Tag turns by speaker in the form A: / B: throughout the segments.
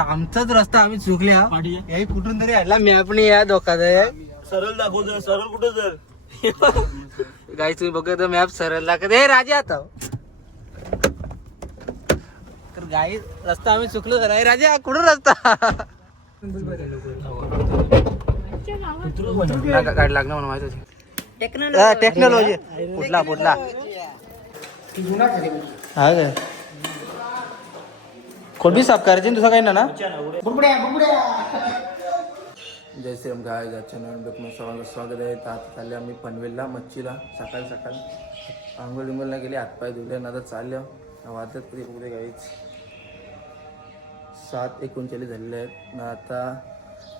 A: आमचाच रस्ता आम्ही चुकल्या. याही कुठून तरी आणला मॅपने या धोकाच
B: सरळ दाखव जर. सरळ कुठं जर?
A: गाई तुम्ही बघत मॅप सरळ लागत हे राजा आता. तर गाई रस्ता आम्ही चुकलो जरा. हे राजा कुठून रस्ता? गाडी लागणार म्हणून माहीत होती. टेक्नॉलॉजी कुठला कुठला हा काय? खोलबी साफ करायची ना दुसरं काही ना? ना जय श्रीराम गाय आजच्या नवीन सर्वांचं स्वागत आहे तर आता चालले आम्ही पनवेलला मच्छीला सकाळी सकाळी आंघोळ बिंगोलला गेले हातपाय धुले ना आता चालल्या वाजत कधी बघू गाईच सात एकोणचाळीस झालेले आहेत. ना आता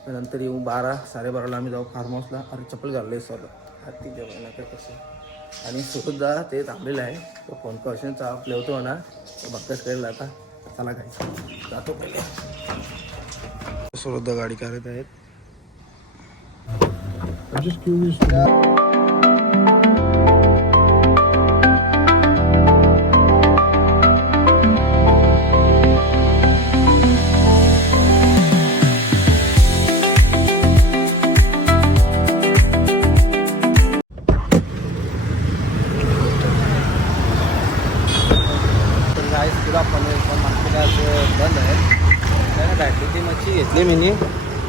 A: नंतर येऊ बारा साडेबाराला आम्ही जाऊ फार्म हाऊसला अरे चप्पल घालले सर. हाती जेवण कसं? आणि सुरुद्धा ते थांबलेलं आहे. तो फोन क्वेश्चनचा प्ले होतो म्हणा. तो बघताच करेल आता. चला काय जातो पहिले. सुरुद्धा गाडी करत आहेत.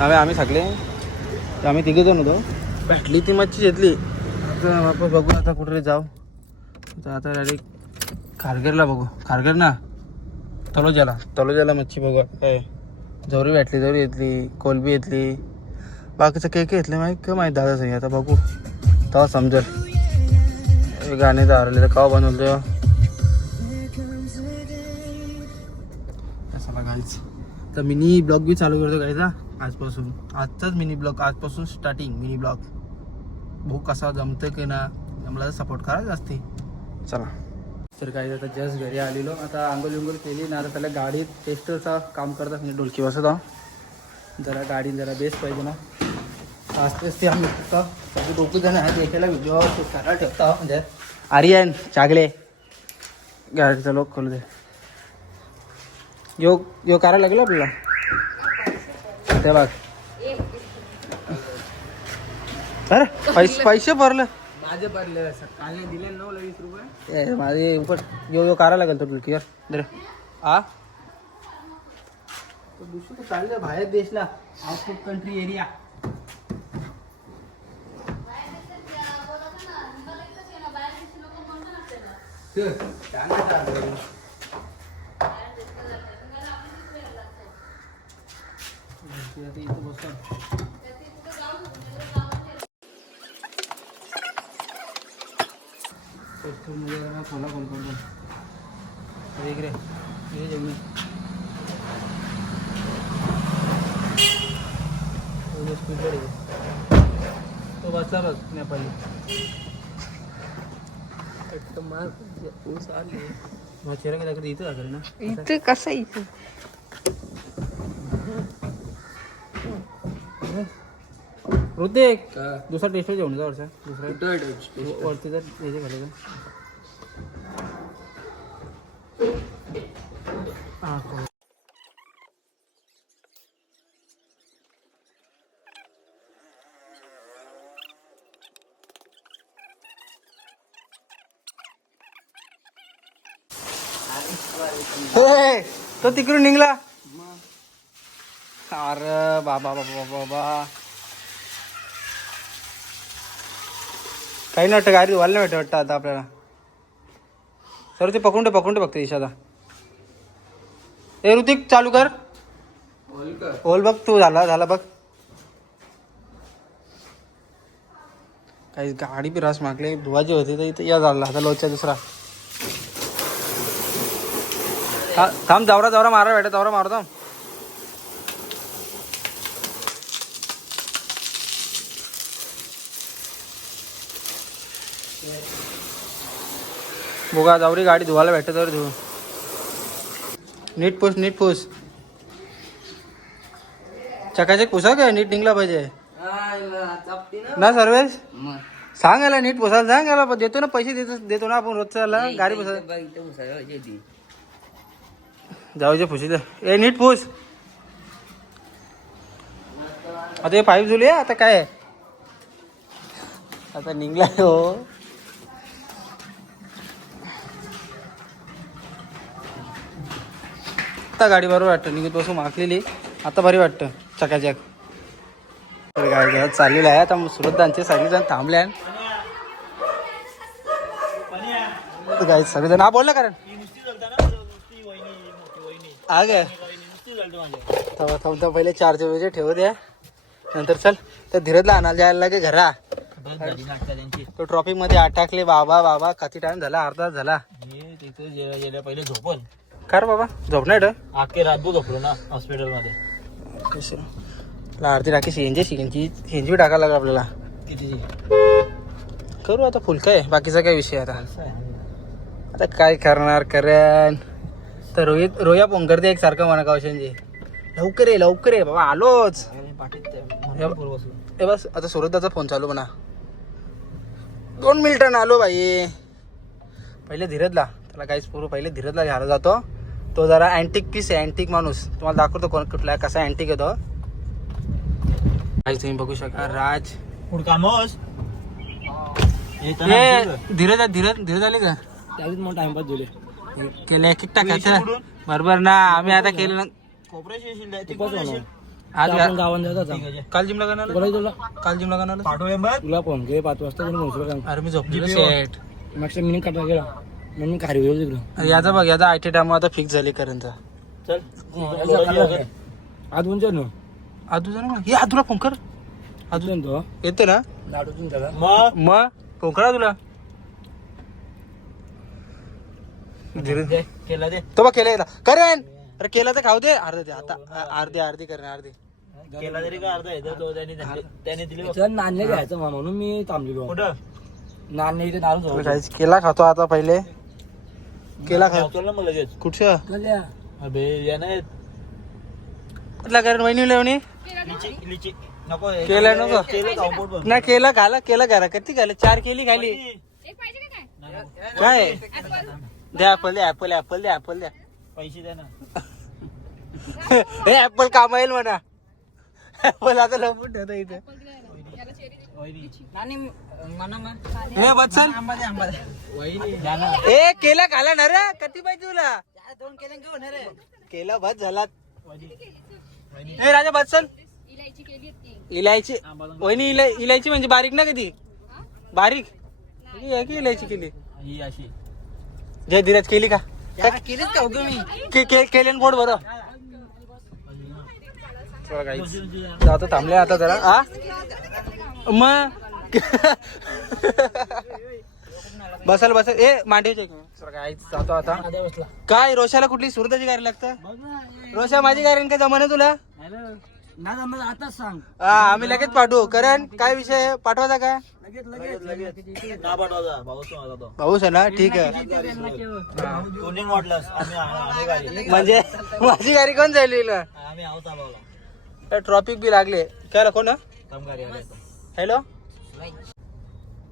A: आम्ही आम्ही सगळे? तर आम्ही तिघे जण होतो. भेटली ती मच्छी घेतली. आता आपण बघू आता कुठे जाऊ. तर आता डायरेक्ट खारघरला बघू. खारघर ना? तलोजाला. तलोजाला मच्छी बघू. काय जवरी भेटली जवरी घेतली कोलबी घेतली. बाकीचं काही काही घेतलं माहीत? का माहीत दादा सही आता बघू. तेव्हा समजेल. गाणे तर हरले तर केव्हा बनवलं तेव्हा. चला तर मिनी ब्लॉग बी चालू करतो गायचा आजपासून. आजचाच मिनी ब्लॉग आजपासून स्टार्टिंग मिनी ब्लॉग भाऊ कसा जमतं की ना मला सपोर्ट करायचं असते चला. तर काही आता जस्ट घरी आलेलो. आता आंघोळ विंगोल केली. ना आता त्याला गाडीत टेस्टरचा काम करतात. मी ढोलकी बसत आहो. जरा गाडी जरा बेस्ट पाहिजे ना. असते असते आम्ही फक्त सगळे दोघं जण आहेत. एकाला व्हिडिओ करायला ठेवतो. म्हणजे आर्यन चागले. गाडीचा लोक खोलू दे. यो यो करायला लागलो आपल्याला? ते बघ अरे पैसे पैसे भरलं
B: माझे पडले सकाळी दिले नऊ वीस रुपये.
A: ए, माझे उपट यो यो लागेल तो क्लिअर दे आ? दुसरं चाललं बाहेर देशला. Out of country area. इथं बसतो पेट्रोलमध्ये जरा खोला खोल करतो अरे इकडे ये जेवण स्पीडवर ये. तो बसला बघ नेपाळी मग चेहरा काय दाखवते इथं दाखवलं ना।
C: इथं कसं इथं
A: ऋतिक दुसरा टेस्ट जेवण जा वरचा. दुसरा वरती जर याचे हा. हे, तो तिकडून निघला. अरे बाबा बाबा बाबा. काही नाही वाटतं गाडी धुवायला नाही वाटतं वाटतं आता आपल्याला. सर ते पकडून ठे पकडून ठे फक्त इशादा ए ऋतिक चालू कर. होल बघ तू झाला झाला बघ. काही गाडी बी रास मागले धुवायची होती तर इथं या झाला आता लोचा दुसरा. थांब जावरा जावरा मारा बेटा जावरा मारतो. बघा जावरी गाडी धुवायला भेटत तर धुवू. नीट पुस नीट पुस. चकाचक पुसा काय नीट निघला पाहिजे. ना सर्वेश? सांग याला नीट पुसायला सांग याला देतो ना पैसे देतो देतो ना आपण रोजच्याला. गाडी पुसा जाऊ जे ए नीट पुस. आता हे पाईप झुले आता काय आहे? आता निघलाय हो. आत्ता गाडी बरोबर वाटतं. निघत बसून मागलेली. आता भारी वाटतं. चकाचक. तर गाडी चाललेलं आहे आता सुरतदांचे सगळेजण थांबले आहे गाडी सगळेजण हा बोलला कारण. हा काय थांबता पहिले चारशे वगैरे ठेवू द्या नंतर चल. तर धीरजला आणायला जायला लागे घरा. तो ट्रॉफिकमध्ये अटकले बाबा बाबा कती टाइम झाला? अर्धा झाला.
B: पहिले झोपल.
A: कर बाबा झोपणार
B: आखे रातभर झोपलो ना हॉस्पिटलमध्ये
A: आरती टाकी सीएनजी सीएनजी सीएनजी टाकायला लागला आपल्याला.
B: किती
A: करू आता फुलका आहे बाकीचा काय विषय आता? आता काय करणार करण? तर रोहित रोया पोंकर एक सारखं म्हणा कौशनजी लवकर ये लवकर ये बाबा आलोच. ए बस आता सुरतचा फोन चालू म्हणा. दोन मिनिटानं आलो बाई. पहिले धीरजला त्याला काहीच पूर्व पहिले धीरजला घ्यायला जातो. तो जरा अँटिक पीस आहे अँटिक माणूस. तुम्हाला दाखवतो कोण कुठला आहे कसा अँटिक आहे तो. आज तुम्ही बघू शका राज.
B: कामोस
A: ए धीरज धीरज धीरज आले का?
B: त्यावेळेस मग टाइमपास दिले
A: केलं एक एक टाकायचं बरोबर ना आम्ही आता केलं. ना आज
B: आपण गावात जात होता.
A: काल जिमला का नाही
B: बोलाय तुला.
A: काल जिमला
B: तुला फोन केले पाच वाजता
A: अरे मी झोपलेलो शेट
B: मागच्या मिनिंग काढला गेला म्हणून होईल तिकडं.
A: याचा बघ याचा आय टी टाइम आता फिक्स झाली करणचा.
B: चल. आज कोणच्या ना
A: आदू ना? हे आदूला फोन कर.
B: अजून तो
A: येते ना?
B: लाडूतून त्याला मग
A: मग फोन करा तुला. धीरज
B: केला दे.
A: तो बघ केलं. करेन. अरे केलं तर खाऊ दे. अर्धे दे. आता अर्धे अर्धी करेन अर्धी.
B: केला तरी का अर्धा येतो तो त्याने त्याने दिले नाणे घ्यायचं म्हणून मी थांबलेलो. कुठं? नाणे इथे
A: केला खातो आता पहिले. केला खा
B: ना मग लगेच
A: कुठच्या?
B: अबे या नाही
A: कुठला करेन वहिनी लावणी?
B: लिची लिची. नको
A: केलं नको.
B: केलं
A: नाही केलं खाला केलं घरा किती खाल्लं चार केली खाली. काय? द्या ऍपल द्या ऍपल ऍपल द्या ऍपल द्या.
B: पैसे द्या ना.
A: हे ऍपल काम येईल म्हणा. ऍपल आता लपून ठेवतो इथे. हे ए केला खाला ना रे किती पाहिजे तुला केला बस झाला. ए राजा बच्चन इलायची वहिनी इला इलायची म्हणजे बारीक ना कधी? बारीक. ही आहे की इलायची केली?
B: ही अशी.
A: जय धीरज केली का? के- के- केले बोर्ड बरं. जातो थांबले आता जरा. आ मग बसल बसल ए मांडीचे काय जातो आता.
B: बसला
A: काय रोशाला कुठली सुरताची गाडी लागतं? रोशा माझी गाडी काय जमा ना तुला?
B: आताच सांग.
A: हा आम्ही लगेच पाठवू. करण काय विषय? आहे? पाठवायचा?
B: तो.
A: भाऊच आहे ना? ठीक आहे. म्हणजे माझी गाडी कोण जाईल? ट्रॉफिक बी लागले. काय ना
B: आली
A: हॅलो?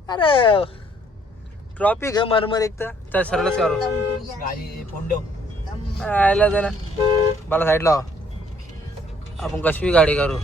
A: अरे ट्रॉफिक आहे मरमर एक तर. चल सरळच करू.
B: गाडी फोन
A: आयला जरा. मला साईडला आपण कशी गाडी करू.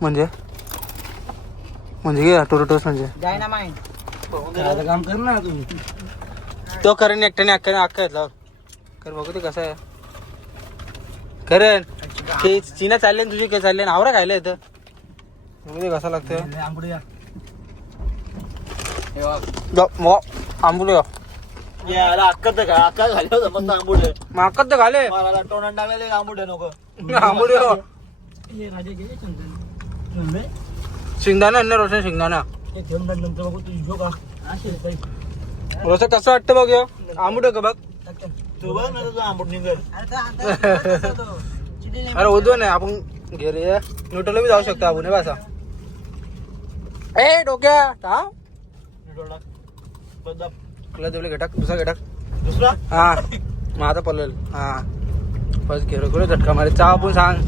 A: म्हणजे? म्हणजे काय टोरोटोस म्हणजे.
B: डायनामाइट काम कर ना तुम्ही.
A: तो करण एकट्याने अख्ख्याने अख्खा घेतला. कर बघू ते कसं आहे. करण ते चिना चालले ना तुझी काय चालले ना. आवरा खायला येतं बघू ते कसं लागतं
B: आंबुडे अक्कत का अक्का घाले होतं मस्त आंबुडे
A: माकत तर घाले
B: टोनात टाकलेले आंबुडे नको. चंदन
A: शिंगदाणा ना रोशन शिंगदाणा? रोशन कसं वाटतं बघ ह्यो? आंबुडे का बघ. अरे उद्या नाही आपण घे रे न्यूट्रल बी जाऊ शकतो आपण हे बसा. ए डोक्या
B: बदला
A: तुला तेवढे गेटाक दुसरा गेटाक
B: दुसरा?
A: हा. मग आता पळेल हा. बस घेरो घेरो झटका मारे. चा आपण सांग.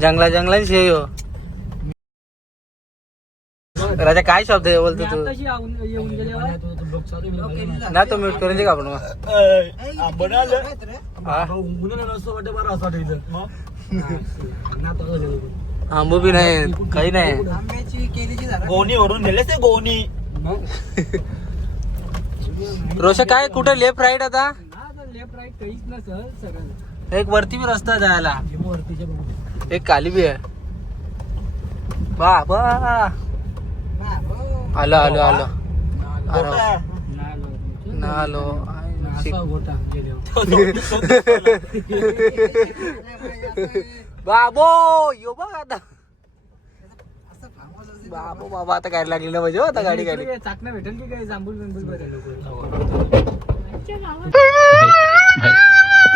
A: जंगला जंगलात शे यो राजा काय शब्द आहे बोलतो तू? ना तो म्यूट करून दे का आपण? हा? आंबू बी नाही काही नाही.
B: गोणी वरून नेले ते गोणी.
A: रोशन काय कुठे लेफ्ट राईट आता?
C: लेफ्ट राईट काहीच ना सर सरळ.
A: एक वरती बी रस्ता जायला. एक आहे बा बा आलो आलो आलो आलो. ना आलो. शिक.
C: गोटा गेले
A: बाबो यो बघ आता. बाबो बाबा आता गाडी लागली ना पाहिजे हो आता गाडी गाडी.
C: चाकणं भेटेल की काय जांभूल बिंबूल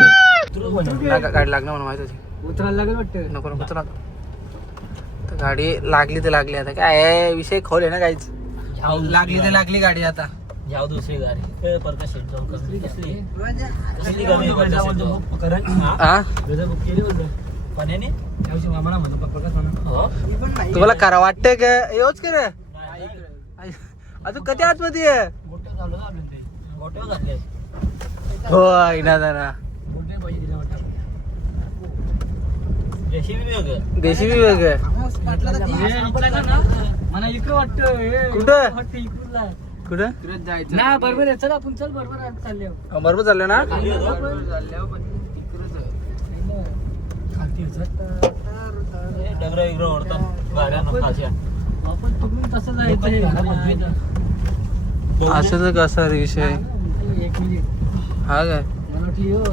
A: गा- गाडी लागणार म्हणून माहीत होती.
C: उतरायला लागेल वाटतं.
A: नको नको चला तर गाडी लागली तर लागली आता. काय आहे, विषय खोल आहे ना काहीच लागली तर लागली गाडी आता.
B: जाऊ दुसरी गाडी. ए, परका शेट जाऊ कसली कसली कसली गाडी आहे परका शेट जाऊ? हा?
A: तुम्हाला करा वाटतंय का? येऊच कर. अजून कधी आतमध्ये आहे?
B: झालं ना आपल्या ते. गोट्यावर घातले.
A: हो ना ना.
B: बी?
A: देशी विभाग आहे.
C: मला इकडं वाटतं
A: कुठं?
C: वाटतं.
A: कुठं?
C: ना बरोबर आहे. चल आपण चल बरोबर आहे, चालले
A: बरोबर चाललं ना?
C: खालती. आपण तिकडून तसं जायचं हे.
B: दोघं-
A: असं तर कसा रे विषय.
C: एक मिनिट.
A: हा काय?
C: मला वाटली हो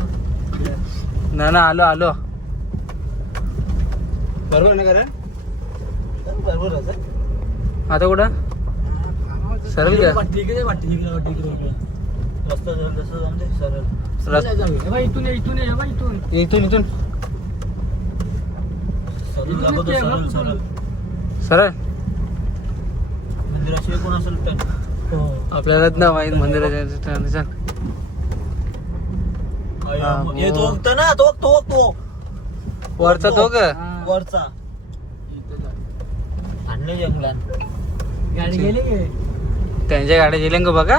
A: ना ना आलो आलो. बरोबर ना कारण
B: बरोबर आहे सर.
A: आता कुठं सरळ.
B: रस्ता जर जसं जाऊन दे, सरळ.
C: बघ, इथून इथून इथून
A: इथून इथून
B: सरळ सरळ,
C: बघ,
B: सरळ.
A: सरळ
B: मंदिराशिवाय कोण असेल तर
A: आपल्याला ना माहीत मंदिराच्या.
B: तो ना तो तो तो
A: वरचा तो का
C: हा.
B: वरचा. आणले जंगलात.
C: गाडी गेली गे
A: त्यांच्या गाड्या गेल्या का बघा?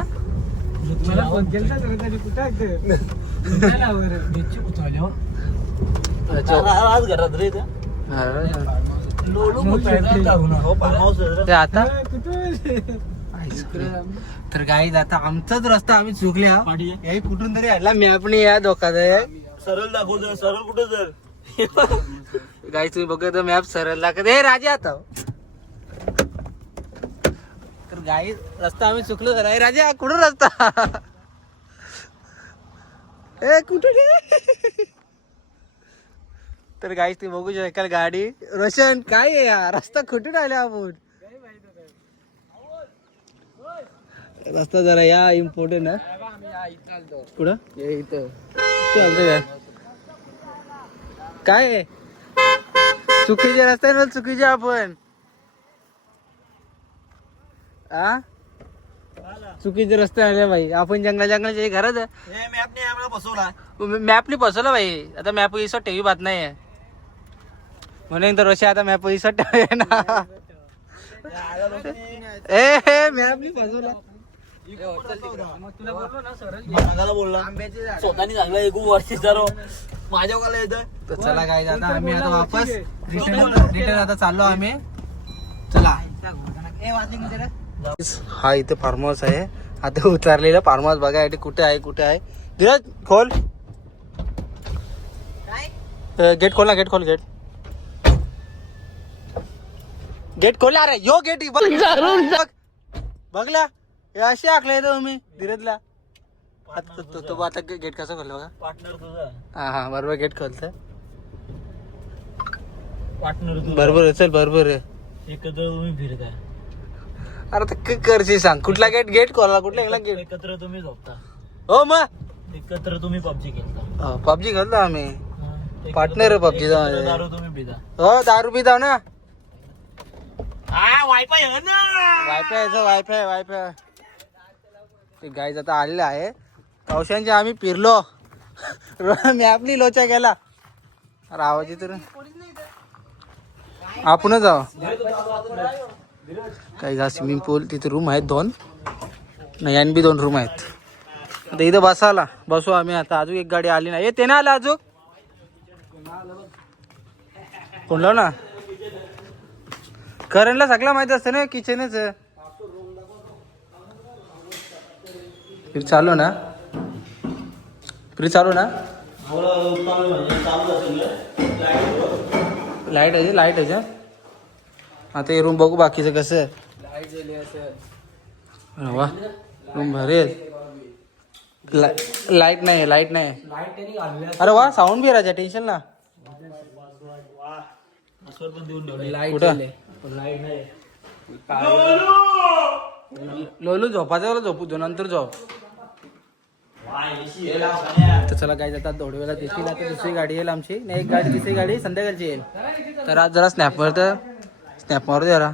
C: मला फोन कुठं?
A: अच्छा.
B: आज घरात रे. हो.
A: आता?
C: हा, कुठं आहे?
A: तर काही आता आमचाच रस्ता आम्ही चुकले हा
B: पाडी.
A: याही कुठून तरी आला मॅपने या धोकात आहे
B: सरळ दाखवतो सरळ कुठं जर?
A: गाई तुम्ही बघत मॅप सरळ लागत. हे राजा आता. तर गाई रस्ता आम्ही चुकलो जरा. हे राजा कुठून रस्ता? ए कुठून आहे? तर गाईच तुम्ही बघू शकाल गाडी. रोशन काय आहे रस्ता कुठून आले आपण? रस्ता जरा या इम्पॉर्टंट ना कुठं? इथं. काय? चुकीचे रस्ते ना चुकीचे आपण. आ? चुकीचे रस्ते आले भाई. आपण जंगल जंगलाच्या घरात
B: हे मॅपने बसवला.
A: मॅपली फसवलं भाई. आता मॅप इसं टीव्ही बात नाही म्हणून तर रोशी आता मॅप इसं ठेवे ना. ए हे मॅपली
B: स्वतःनी सांगला एक वर्षी जर. माझ्या गाला येतं
A: चला काय आता आम्ही आता वापस रिटर्न रिटर्न आता चाललो आम्ही. चला. हा इथे फार्म हाऊस आहे. आता उतरलेलं फार्म हाऊस बघायसाठी कुठे आहे कुठे आहे. धीरज खोल. गेट खोल ना गेट खोल गेट गेट खोल अरे यो गेट बघ. बघला. हे असे आखले तुम्ही धीरजला. आता तो- तो- तो आता गेट कसं खोललं बघा.
B: पार्टनर तुझा.
A: हा हा बरोबर गेट खोलतोय.
B: पार्टनर तुझा.
A: बरोबर आहे चल बरोबर आहे.
B: एकत्र तुम्ही फिरताय
A: अरे तर काय करशील सांग. कुठला गेट? गेट खोला कुठला गेट?
B: एकत्र तुम्ही झोपता.
A: हो मग.
B: एकत्र तुम्ही पबजी खेळता.
A: पबजी खेळतो आम्ही.
B: एकत्र-
A: Partner आहे PUBG चा
B: एकत्र
A: माझे.
B: दारू तुम्ही पिता.
A: हो दारू पिताव ना.
B: हा वायफाय ना.
A: वायफाय वायफाय वायफाय ते गाईज आता आलेलं आहे. कौशांचे आम्ही फिरलो. मी आपली लोचा गेला. अरे आवाज येतो आपणच जाऊ. काही जा स्विमिंग पूल तिथे रूम आहेत दोन. नाही आणि बी दोन रूम आहेत. आता इथं बसायला. बसू आम्ही आता. अजून एक गाडी आली नाही. ते ना आलं अजून? कोणला ना? करणला सगळं माहीत असतं ना किचनच फिर चालू ना? फिर चालू ना? लाइट आहे लाइट आहे आता हे रूम बघू बाकीचं कसं आहे. अरे वा रूम भारी आहे. लाइट नाही लाइट नाही अरे वा साऊंड बी राजा टेन्शन ना. कुठं? लोलू झोपायचं झोपू. दो नंतर झोप. तर चला काय जातात थोड्या वेळा दिसतील आता दुसरी गाडी येईल आमची. नाही एक गाडी दुसरी गाडी संध्याकाळची येईल. तर आज जरा स्नॅपवर तर स्नॅप मारू दे जरा.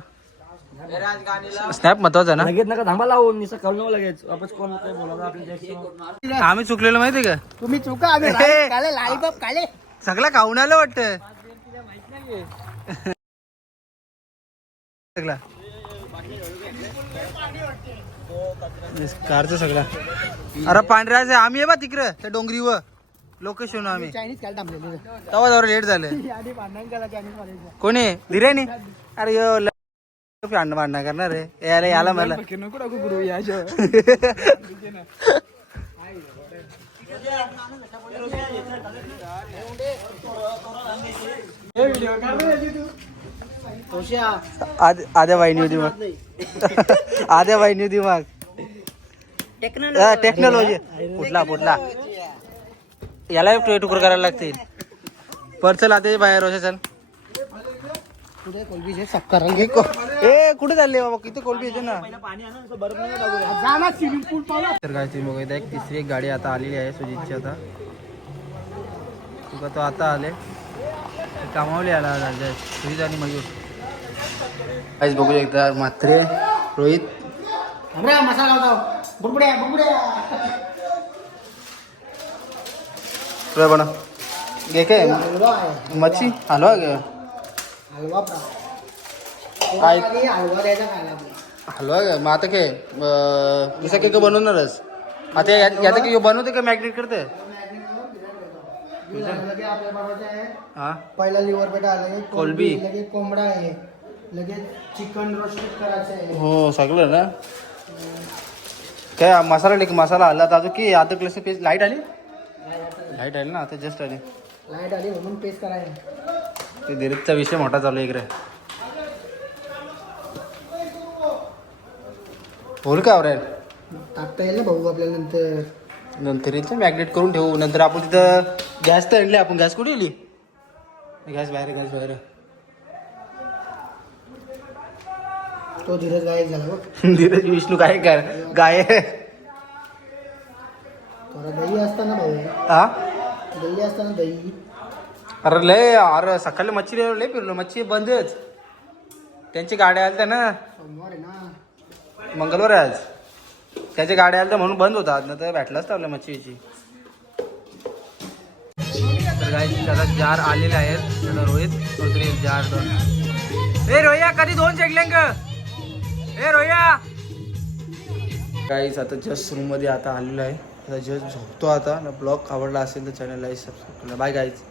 A: स्नॅप महत्त्वाचा ना?
B: लगेच नका थांबा लावून निसं कळलं लगेच. वापस कोण काय बोलावं आपल्या
A: आम्ही चुकलेलो माहितीये का?
C: तुम्ही चुका आम्ही
A: हे.
C: काले
A: सगळं खाऊन आलं वाटतं. सगळा. कारचं सगळा. अरे पांढऱ्याचं आम्ही आहे बा तिकडं त्या डोंगरीवर. लोकेशन आम्ही.
C: चायनीज काल थांबलेले
A: तेव्हा जरा लेट झालं.
C: आधी भांडण केला चायनीज
A: कोणी? धीरेनी? अरे यो ल- भांडण भांडण करणार रे याला याला मला.
C: नको टाकू गुरु या
A: आध- आध्या वाहिनी होती मग आध्या वाहिनी होती मग टेक्नॉलॉजी कुठला कुठला याला टुकर करायला लागतील. पर चल आता बाहेर रोशा चल ए कुठे चालले बाबा? किती कोलबी येते ना?
C: जाणार स्विमिंग पूल पाहू
A: तर काय तुम्ही बघा इथं एक तिसरी एक गाडी आता आलेली आहे सुजितची आता. तुका तो आता आले? कामावली आला सुजित आणि मयूर काहीच बघू एकदा मात्रे रोहित
C: मसाला
A: बना घे काय मच्छी हलवा गे
C: हलवा
A: काय?
C: हलवा द्यायचा.
A: हलवा मग आता काय दुसरा केक बनवणारच आता या- याचा केक बनवते का मॅग्नेट करते
C: लगे बनवायचं आहे.
A: हा?
C: पहिला लिव्हर बेटा लगे
A: कोलबी.
C: लगे कोंबडा आहे. लगेच चिकन रोस्टेड करायचं आहे.
A: हो सगळं ना? काय मसाला लेक मसाला आला अजून की आता क्लास पेज लाइट आली? लाइट आली ना आता जस्ट आली.
C: लाइट आली म्हणून पेस्ट करायचं
A: ते धीरजचा विषय मोठा चालू आहे इकडे. बोल का आवरेल
C: टाकता येईल ना भाऊ आपल्याला नंतर?
A: नंतर इथं मॅग्नेट करून ठेवू. नंतर आपण तिथं गॅस तर आणली आपण गॅस कुठे येली गॅस बाहेर गॅस बाहेर
C: तो धीरज गायक झाला
A: धीरज विष्णू काय कर गाय
C: दही असताना भाऊ.
A: हा
C: दही असताना दही.
A: अरे लय अरे सकाळी मच्छी लय फिरलो मच्छी बंदच. त्यांची गाड्या आल्या ना.
C: सोमवार आहे ना.
A: मंगळवार आहे आज. त्याच्या गाड्या आल्या म्हणून बंद होता न तर भेटलाच टावल्या मच्छीची. तर गायची त्याला जार आलेले आहेत. त्याला रोहित चौधरी जार दोन ए रोया कधी दोन शेकले ए रोया गाईज आता जस्ट रूममध्ये आता आलेलो आहे. आता जस्ट झोपतो आता. ब्लॉग आवडला असेल तर चॅनल लाईक सबस्क्राईब करा. Bye guys